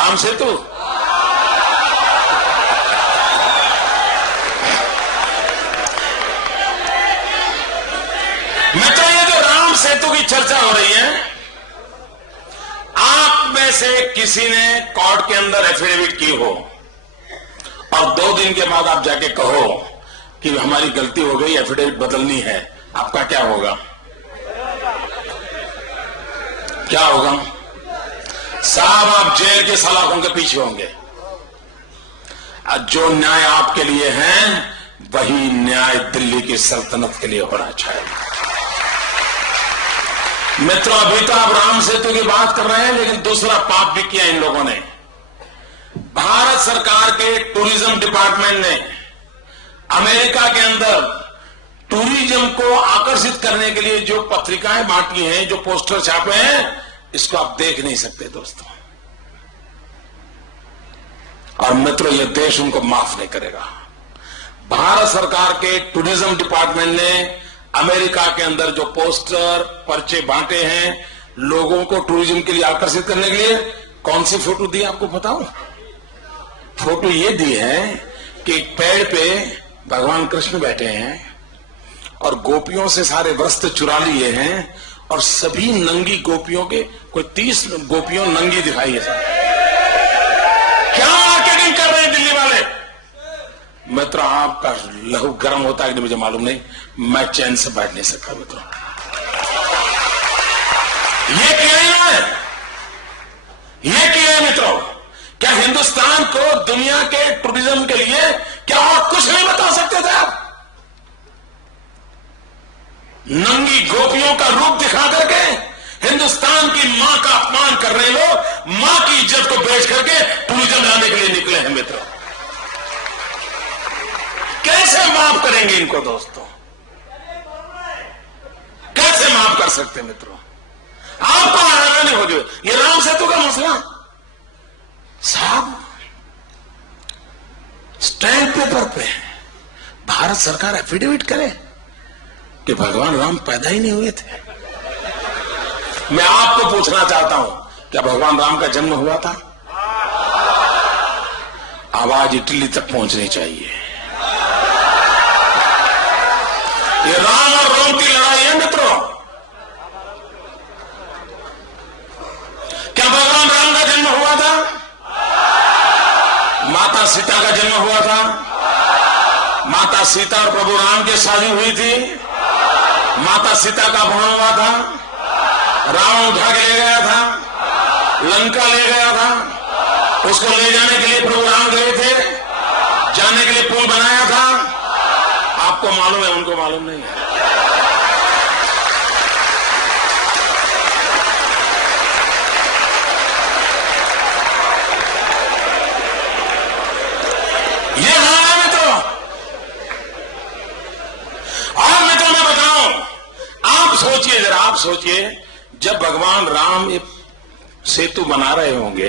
राम सेतु। मित्रों, ये जो राम सेतु की चर्चा हो रही है, आप में से किसी ने कोर्ट के अंदर एफिडेविट की हो और 2 दिन के बाद आप जाके कहो कि हमारी गलती हो गई, एफिडेविट बदलनी है, आपका क्या होगा? क्या होगा साहब? आप जेल के सलाखों के पीछे होंगे। जो न्याय आपके लिए है वही न्याय दिल्ली की सल्तनत के लिए होना चाहिए। मित्रों, अभी तो आप राम सेतु की बात कर रहे हैं, लेकिन दूसरा पाप भी किया इन लोगों ने। भारत सरकार के टूरिज्म डिपार्टमेंट ने अमेरिका के अंदर टूरिज्म को आकर्षित करने के लिए जो पत्रिकाएं बांटी हैं, जो पोस्टर छापे हैं, इसको आप देख नहीं सकते दोस्तों। और मित्रों, यह देश उनको माफ नहीं करेगा। भारत सरकार के टूरिज्म डिपार्टमेंट ने अमेरिका के अंदर जो पोस्टर पर्चे बांटे हैं लोगों को टूरिज्म के लिए आकर्षित करने के लिए, कौन सी फोटो दी आपको बताऊं? फोटो ये दी है कि एक पेड़ पे भगवान कृष्ण बैठे हैं और गोपियों से सारे वस्त्र चुरा लिए हैं और सभी नंगी गोपियों के, कोई 30 गोपियों नंगी दिखाई है। क्या मार्केटिंग कर रहे हैं दिल्ली वाले? मित्रों, आपका लहू गर्म होता है कि मुझे मालूम नहीं, मैं चैन से बैठ नहीं सकता मित्रों। ये किया है, ये किया है मित्रों। क्या हिंदुस्तान को दुनिया के टूरिज्म के लिए क्या और कुछ नहीं बता सकते थे आप? नंगी गोपियों का रूप दिखा करके हिंदुस्तान की मां का अपमान कर रहे लोग मां की इज्जत को बेच करके टूरिज्म लाने के लिए निकले हैं मित्रों। कैसे माफ करेंगे इनको दोस्तों? कैसे माफ कर सकते मित्रों? आपको हैरानी हो जाए, ये राम सेतु का मसला साहब स्टैंप पेपर पे भारत सरकार एफिडेविट करे कि भगवान राम पैदा ही नहीं हुए थे। मैं आपको पूछना चाहता हूं, क्या भगवान राम का जन्म हुआ था? आवाज इटली तक पहुंचनी चाहिए। ये राम और रोम की लड़ाई है मित्रों। क्या भगवान राम का जन्म हुआ था? माता सीता का जन्म हुआ था। माता सीता और प्रभु राम की शादी हुई थी। माता सीता का अपहरण हुआ था। रावण उठा के ले गया था, लंका ले गया था। उसको ले जाने के लिए प्रभु राम गए थे, जाने के लिए पुल बनाया था। आपको मालूम है, उनको मालूम नहीं है। ये है मित्रों। और मित्रों मैं बताऊं, आप सोचिए, जरा आप सोचिए, जब भगवान राम ये सेतु बना रहे होंगे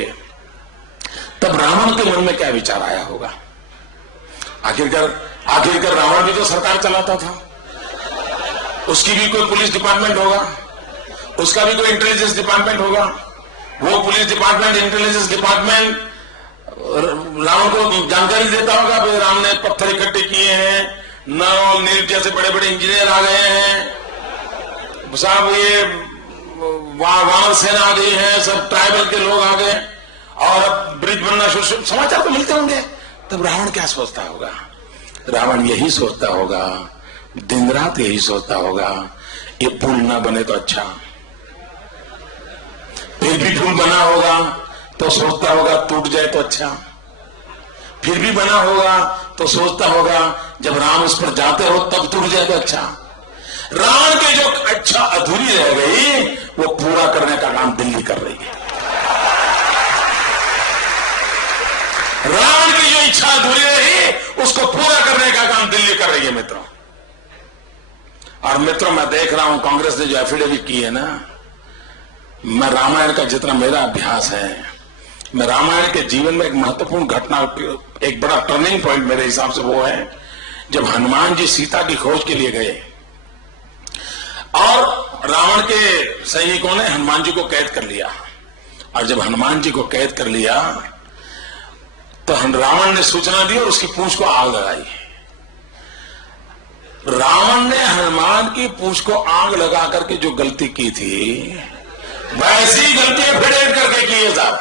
तब रावण के मन में क्या विचार आया होगा? आखिरकार रावण भी तो सरकार चलाता था। उसकी भी कोई पुलिस डिपार्टमेंट होगा, उसका भी कोई इंटेलिजेंस डिपार्टमेंट होगा। वो police department, intelligence department Ravan को जानकारी देता होगा, भाई राम ने पत्थर इकट्ठे किए हैं, नल नील जैसे बड़े बड़े इंजीनियर आ गए हैं साहब, ये वानर सेना आ गई है, सब ट्राइबल के लोग आ गए और अब ब्रिज बनना शुरू। समाचार तो मिलते होंगे। तब रावण क्या सोचता होगा? रावण यही सोचता होगा, दिन रात यही सोचता होगा, ये पुल ना बने तो अच्छा। फिर भी पुल बना होगा तो सोचता होगा टूट जाए तो अच्छा। फिर भी बना होगा तो सोचता होगा जब राम उस पर जाते हो तब टूट जाए तो अच्छा। रावण की जो अच्छा अधूरी रह गई वो पूरा करने का काम दिल्ली कर रही है। रावण की जो इच्छा अधूरी रही उसको पूरा करने का काम दिल्ली कर रही है मित्रों। और मित्रों मैं देख रहा हूं कांग्रेस ने जो एफिडेविट की है ना, मैं रामायण का जितना मेरा अभ्यास है, मैं रामायण के जीवन में एक महत्वपूर्ण घटना, एक बड़ा टर्निंग पॉइंट मेरे हिसाब से वो है जब हनुमान जी सीता की खोज के लिए गए और रावण के सैनिकों ने हनुमान जी को कैद कर लिया और जब हनुमान जी को कैद कर लिया तो रावण ने सूचना दी और उसकी पूंछ को आग लगाई। रावण ने हनुमान की पूंछ को आग लगा करके जो गलती की थी वैसी गलतियां फिर एक करके की है साहब।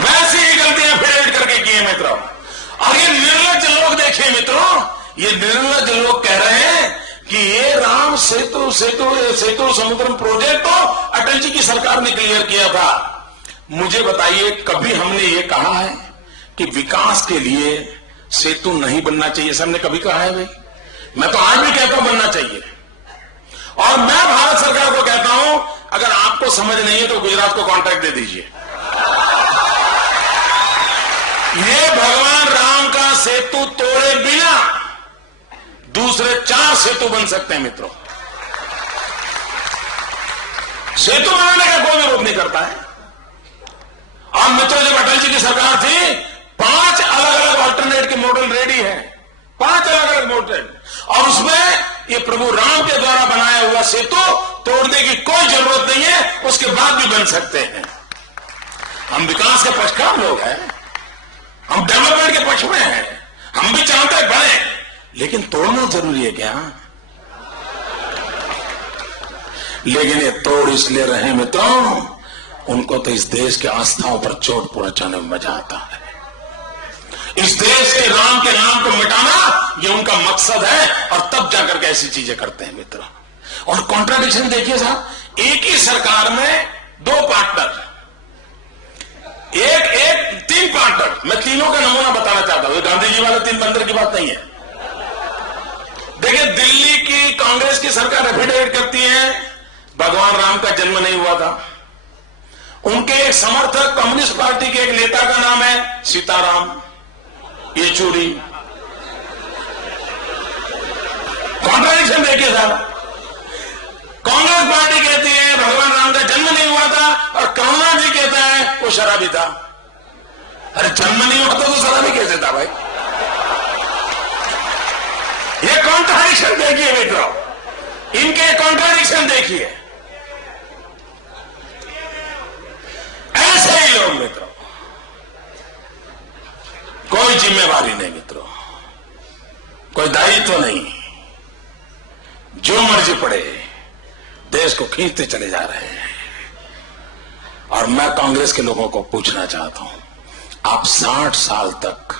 वैसी ही गलतियां फिर एक करके की है मित्रों। और ये निर्लज लोग देखिए मित्रों, ये निर्लज लोग कह रहे हैं कि ये राम सेतु समुद्रम प्रोजेक्ट तो अटल जी की सरकार ने क्लियर किया था। मुझे बताइए कभी हमने ये कहा है कि विकास के लिए सेतु नहीं बनना चाहिए? सबने कभी कहा है भाई? मैं तो आज भी कहता हूं बनना चाहिए। और मैं भारत सरकार को कहता हूं अगर आपको समझ नहीं है तो गुजरात को कॉन्ट्रैक्ट दे दीजिए। ये भगवान राम का सेतु तोड़े बिना दूसरे 4 सेतु बन सकते हैं मित्रों। सेतु बनाने का कोई विरोध नहीं करता है। और मित्रों जब अटल जी की सरकार थी 5 अलग अलग ऑल्टरनेट के मॉडल रेडी हैं, 5 अलग अलग मॉडल, और उसमें ये प्रभु राम के द्वारा बनाया हुआ सेतु तोड़ने की कोई जरूरत नहीं है, उसके बाद भी बन सकते हैं। हम विकास के पक्षकार लोग हैं, हम डेवलपमेंट के पक्ष में हैं, हम भी चाहते हैं बने, लेकिन तोड़ना जरूरी है क्या? लेकिन ये तोड़ इसलिए रहे मित्रों, उनको तो इस देश के आस्थाओं पर चोट पहुंचाने में मजा आता है। इस देश के राम के नाम को मिटाना ये उनका मकसद है, और तब जाकर के ऐसी चीजें करते हैं मित्रों। और कॉन्ट्राडिक्शन देखिए साहब, एक ही सरकार में 2 पार्टनर, एक 3 पार्टनर। मैं तीनों का नमूना बताना चाहता हूं, गांधी जी वाले 3 बंदर की बात नहीं है। देखिए दिल्ली की कांग्रेस की सरकार एफिडेविट करती है भगवान राम का जन्म नहीं हुआ था। उनके एक समर्थक कम्युनिस्ट पार्टी के एक नेता का नाम है सीताराम येचुरी। कॉन्ट्राडिक्शन देखिए साहब, कांग्रेस पार्टी कहती है भगवान राम का जन्म नहीं हुआ था, और करुणा जी कहता है वो शराबी था। अरे जन्म नहीं हुआ तो शराबी कैसे था भाई? ये कॉन्ट्राडिक्शन देखिए मित्रों, इनके कॉन्ट्राडिक्शन देखिए। ऐसे ही लोग मित्रों, कोई जिम्मेवारी नहीं मित्रों, कोई दायित्व नहीं, जो मर्जी पड़े देश को खींचते चले जा रहे हैं। और मैं कांग्रेस के लोगों को पूछना चाहता हूं, आप 60 साल तक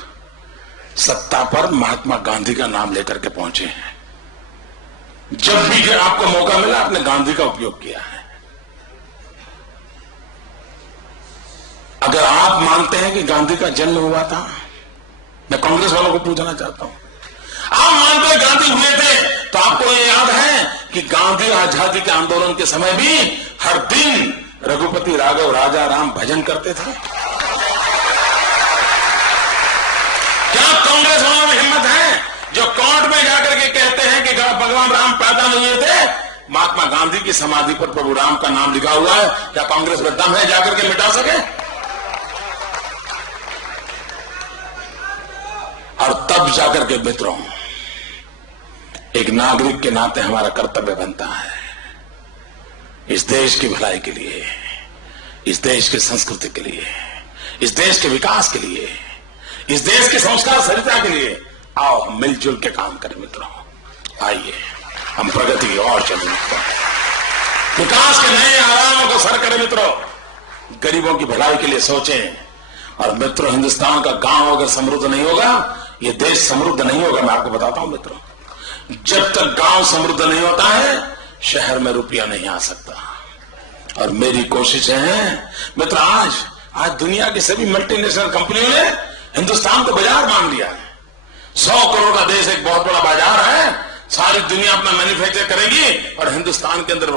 सत्ता पर महात्मा गांधी का नाम लेकर के पहुंचे हैं। जब भी आपको मौका मिला आपने गांधी का उपयोग किया है। अगर आप मानते हैं कि गांधी का जन्म हुआ था, मैं कांग्रेस वालों को पूछना चाहता हूं, आप मानते हैं गांधी हुए थे, तो आपको ये याद है कि गांधी आजादी के आंदोलन के समय भी हर दिन रघुपति राघव राजा राम भजन करते थे? क्या कांग्रेस वालों में हिम्मत है जो कोर्ट में जाकर के कहते हैं कि भगवान राम पैदा नहीं हुए थे, महात्मा गांधी की समाधि पर प्रभु राम का नाम लिखा हुआ है? क्या कांग्रेस में दम है जाकर के मिटा सके? और तब जाकर के मित्रों, एक नागरिक के नाते हमारा कर्तव्य बनता है इस देश की भलाई के लिए, इस देश की संस्कृति के लिए, इस देश के विकास के लिए, इस देश की संस्कार सरिता के लिए। आओ हम मिलजुल के काम करें मित्रों, आइए हम प्रगति की ओर चलें, विकास के नए आयामों को सर करें मित्रों, गरीबों की भलाई के लिए सोचें। और मित्रों, हिंदुस्तान का गांव अगर समृद्ध नहीं होगा, ये देश समृद्ध नहीं होगा। मैं आपको बताता हूं मित्रों, जब तक गांव समृद्ध नहीं होता है शहर में रुपया नहीं आ सकता। और मेरी कोशिशें हैं मित्र, आज दुनिया की सभी मल्टीनेशनल कंपनियों ने हिंदुस्तान को बाजार मान लिया है। 100 करोड़ का देश एक बहुत बड़ा बाजार है, सारी दुनिया अपना मैन्युफैक्चर करेगी और हिंदुस्तान के अंदर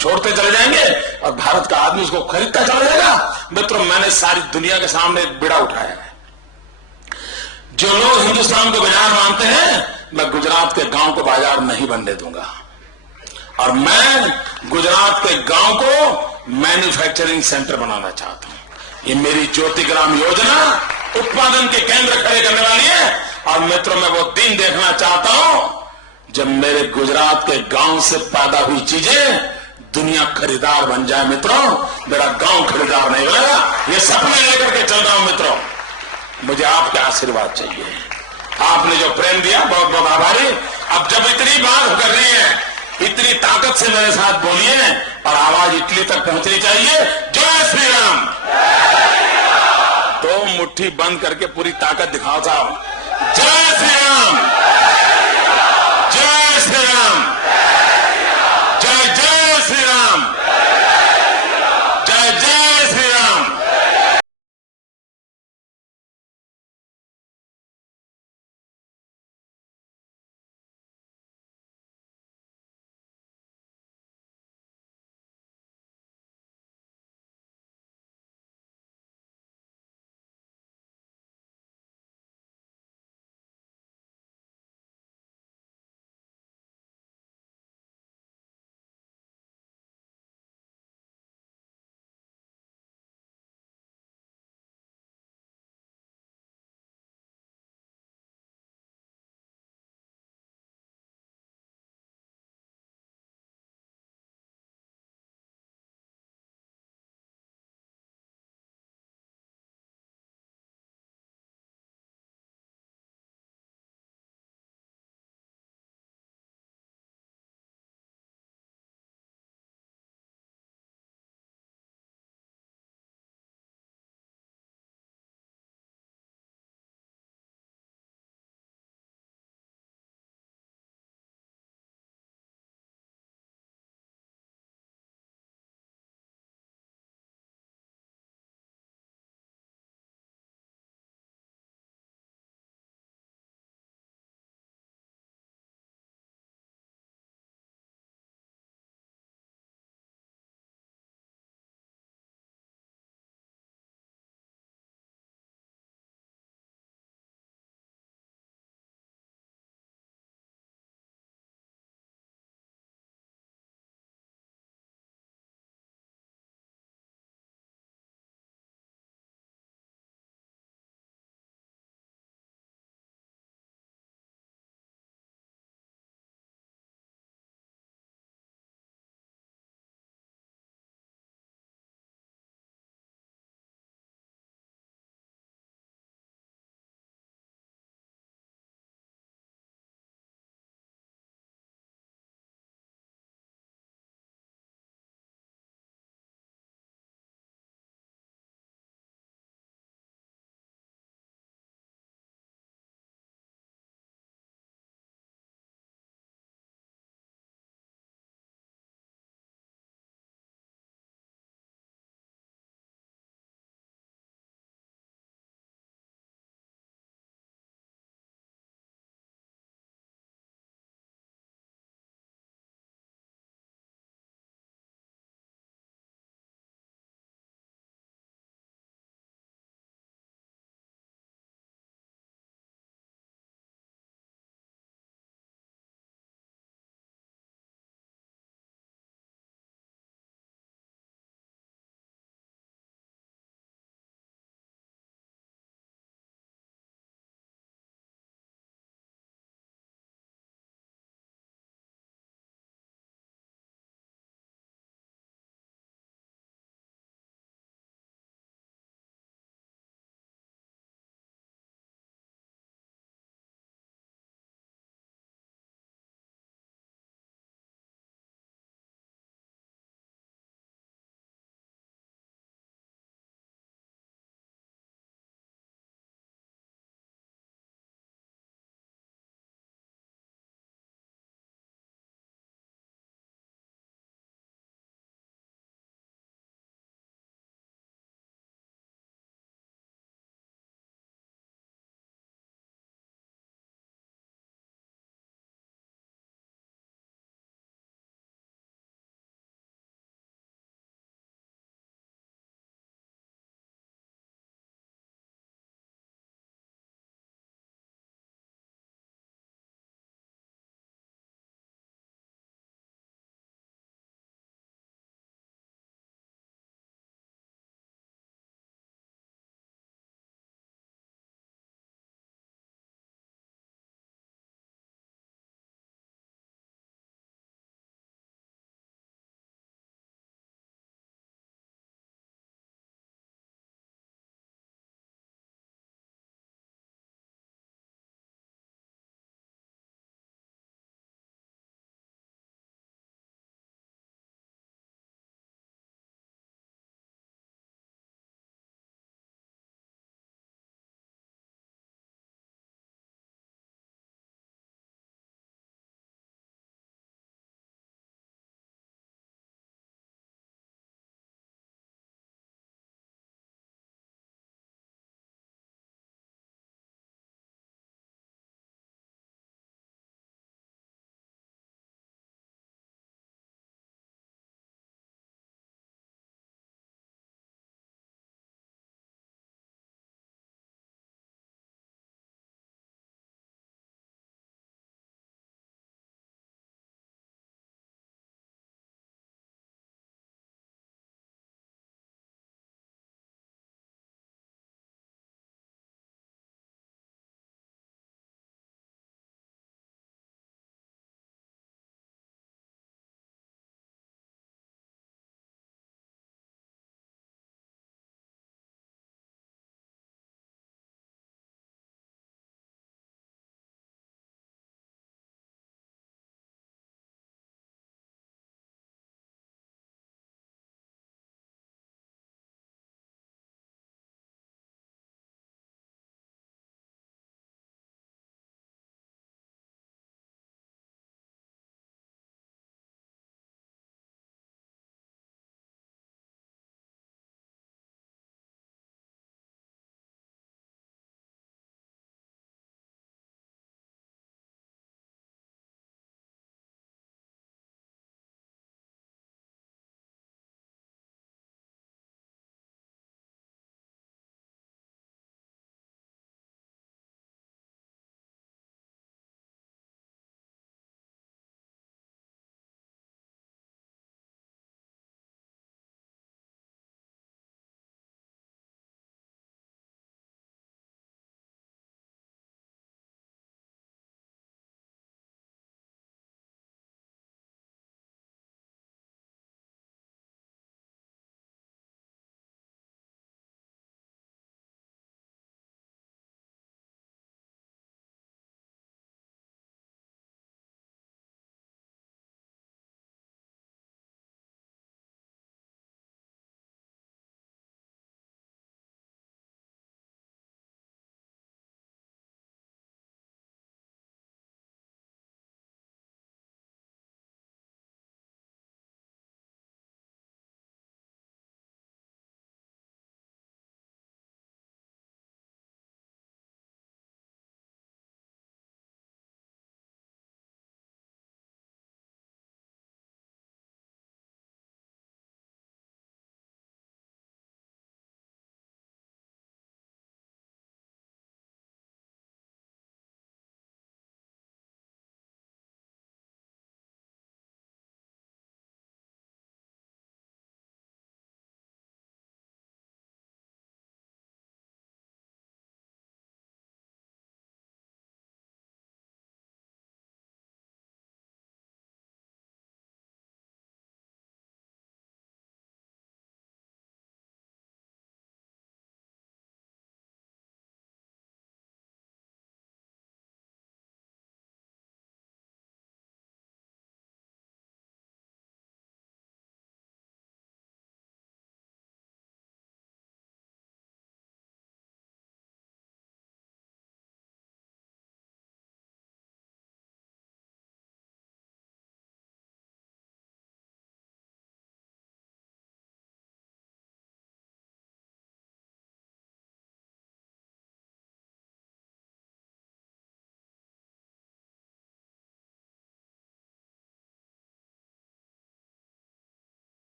छोड़ते चले जाएंगे और भारत का आदमी उसको खरीदता चला जाएगा। मित्रों, मैंने सारी दुनिया के सामने एक बिड़ा उठाया है। जो लोग हिंदुस्तान को बाजार मानते हैं, मैं गुजरात के गांव को बाजार नहीं बनने दूंगा, और मैं गुजरात के गांव को मैन्युफैक्चरिंग सेंटर बनाना चाहता हूं। ये मेरी ज्योतिग्राम योजना उत्पादन के केंद्र खड़े करने वाली है। और मित्रों, मैं वो दिन देखना चाहता हूं जब मेरे गुजरात के गांव से पैदा हुई चीजें दुनिया खरीदार बन जाए मित्रों, मेरा गांव खरीदार नहीं बनेगा। ये सपने लेकर के चल रहा हूं मित्रों, मुझे आपके आशीर्वाद चाहिए। आपने जो प्रेम दिया बहुत बहुत आभारी। अब जब इतनी बात कर रही है, इतनी ताकत से मेरे साथ बोलिए और आवाज इटली तक पहुंचनी चाहिए, जय श्री राम। तो मुट्ठी बंद करके पूरी ताकत दिखाओ साहब, जय श्री राम।